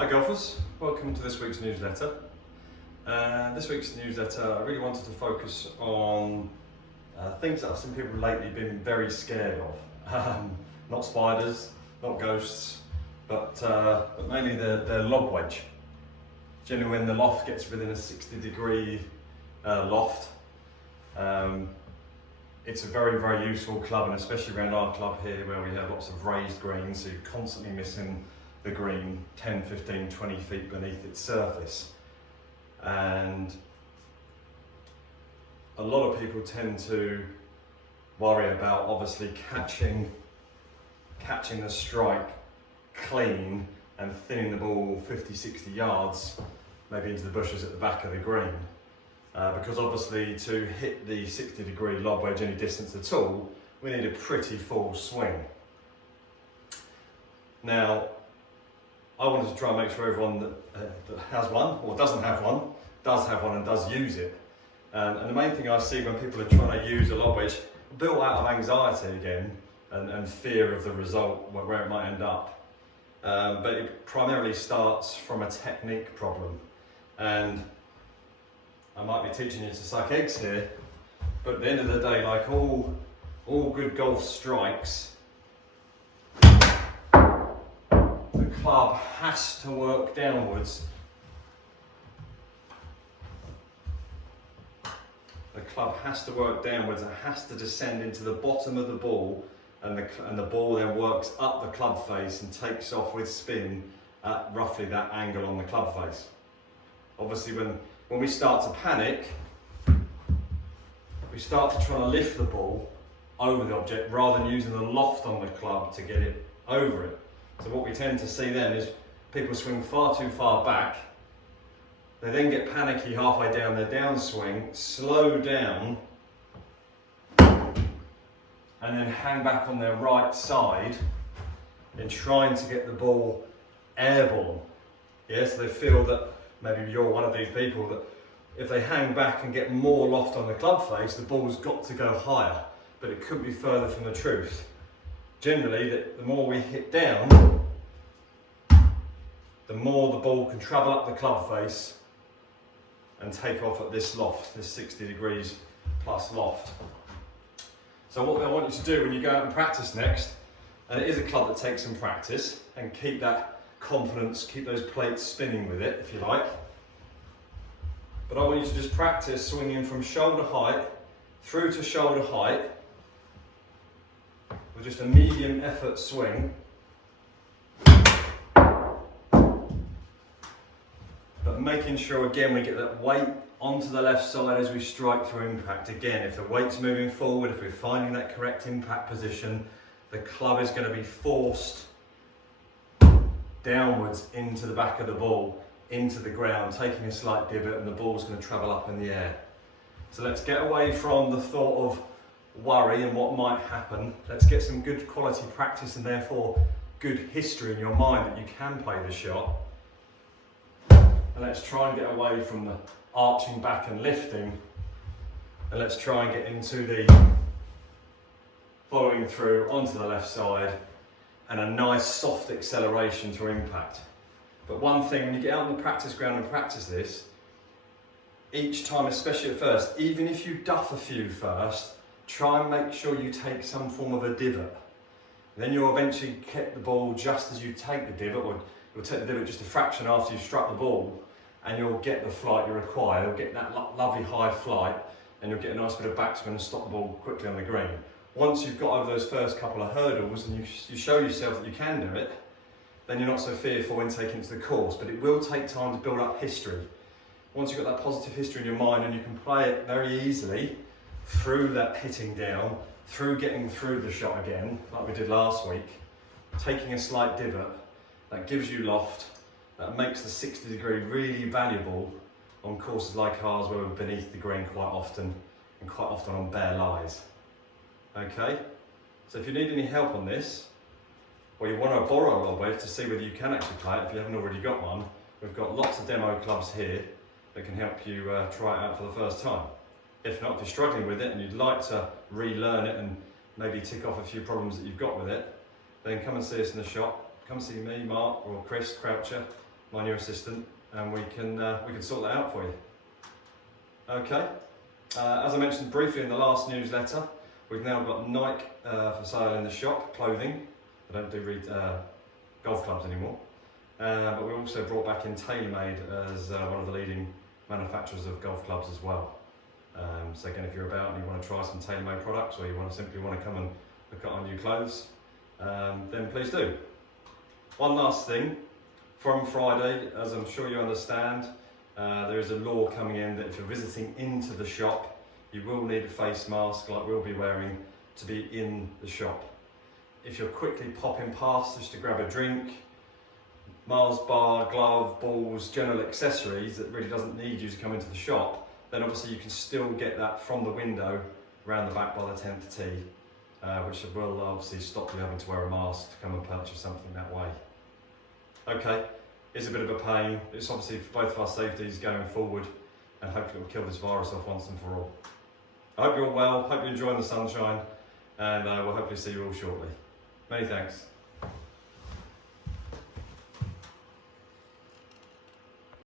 Hi golfers, welcome to this week's newsletter. This week's newsletter, I really wanted to focus on things that I've seen people lately been very scared of. Not spiders, not ghosts, but mainly the lob wedge. Generally when the loft gets within a 60-degree loft, it's a very, very useful club, and especially around our club here where we have lots of raised greens, so you're constantly missing the green 10, 15, 20 feet beneath its surface. And a lot of people tend to worry about obviously catching the strike clean and thinning the ball 50, 60 yards, maybe into the bushes at the back of the green. Because obviously to hit the 60-degree lob wedge any distance at all, we need a pretty full swing. Now, I wanted to try and make sure everyone that has one, or doesn't have one, does have one and does use it. And the main thing I see when people are trying to use a lob wedge, built out of anxiety again, and fear of the result, where it might end up. But it primarily starts from a technique problem. And I might be teaching you to suck eggs here, but at the end of the day, like all good golf strikes, the club has to work downwards. The club has to work downwards, it has to descend into the bottom of the ball, and the ball then works up the club face and takes off with spin at roughly that angle on the club face. Obviously when we start to panic, we start to try to lift the ball over the object rather than using the loft on the club to get it over it. So what we tend to see then is people swing far too far back. They then get panicky halfway down their downswing, slow down, and then hang back on their right side in trying to get the ball airborne. Yeah, so they feel that maybe you're one of these people that if they hang back and get more loft on the club face, the ball's got to go higher, but it couldn't be further from the truth. Generally, the more we hit down, the more the ball can travel up the club face and take off at this loft, this 60 degrees plus loft. So what I want you to do when you go out and practice next, and it is a club that takes some practice, and keep that confidence, keep those plates spinning with it, if you like. But I want you to just practice swinging from shoulder height through to shoulder height with just a medium effort swing. But making sure again we get that weight onto the left side as we strike through impact. Again, if the weight's moving forward, if we're finding that correct impact position, the club is going to be forced downwards into the back of the ball, into the ground, taking a slight divot, and the ball's going to travel up in the air. So let's get away from the thought of worry and what might happen. Let's get some good quality practice and therefore good history in your mind that you can play the shot. And let's try and get away from the arching back and lifting, and let's try and get into the following through onto the left side and a nice soft acceleration through impact. But one thing, when you get out on the practice ground and practice this, each time, especially at first, even if you duff a few first, try and make sure you take some form of a divot. Then you'll eventually kick the ball just as you take the divot, or you'll take the divot just a fraction after you've struck the ball, and you'll get the flight you require. You'll get that lovely high flight, and you'll get a nice bit of backspin and stop the ball quickly on the green. Once you've got over those first couple of hurdles and you show yourself that you can do it, then you're not so fearful when taking it to the course. But it will take time to build up history. Once you've got that positive history in your mind and you can play it very easily through that hitting down, through getting through the shot again, like we did last week, taking a slight divot, that gives you loft, that makes the 60 degree really valuable on courses like ours where we're beneath the green quite often, and quite often on bare lies. Okay, so if you need any help on this, or you want to borrow a lob wedge to see whether you can actually play it if you haven't already got one, we've got lots of demo clubs here that can help you try it out for the first time. If not, if you're struggling with it and you'd like to relearn it and maybe tick off a few problems that you've got with it, then come and see us in the shop. Come see me, Mark, or Chris Croucher, my new assistant, and we can sort that out for you. Okay. As I mentioned briefly in the last newsletter, we've now got Nike for sale in the shop, clothing. I don't do golf clubs anymore. But we also brought back in TaylorMade as one of the leading manufacturers of golf clubs as well. So again, if you're about and you want to try some TaylorMade products, or you simply want to come and look at our new clothes, then please do. One last thing, from Friday, as I'm sure you understand, there is a law coming in that if you're visiting into the shop, you will need a face mask like we'll be wearing to be in the shop. If you're quickly popping past just to grab a drink, Mars bar, glove, balls, general accessories that really doesn't need you to come into the shop, then obviously you can still get that from the window around the back by the 10th tee, which will obviously stop you having to wear a mask to come and purchase something that way. Okay, it's a bit of a pain. It's obviously for both of our safeties going forward, and hopefully it will kill this virus off once and for all. I hope you're all well, hope you're enjoying the sunshine, and we'll hopefully see you all shortly. Many thanks.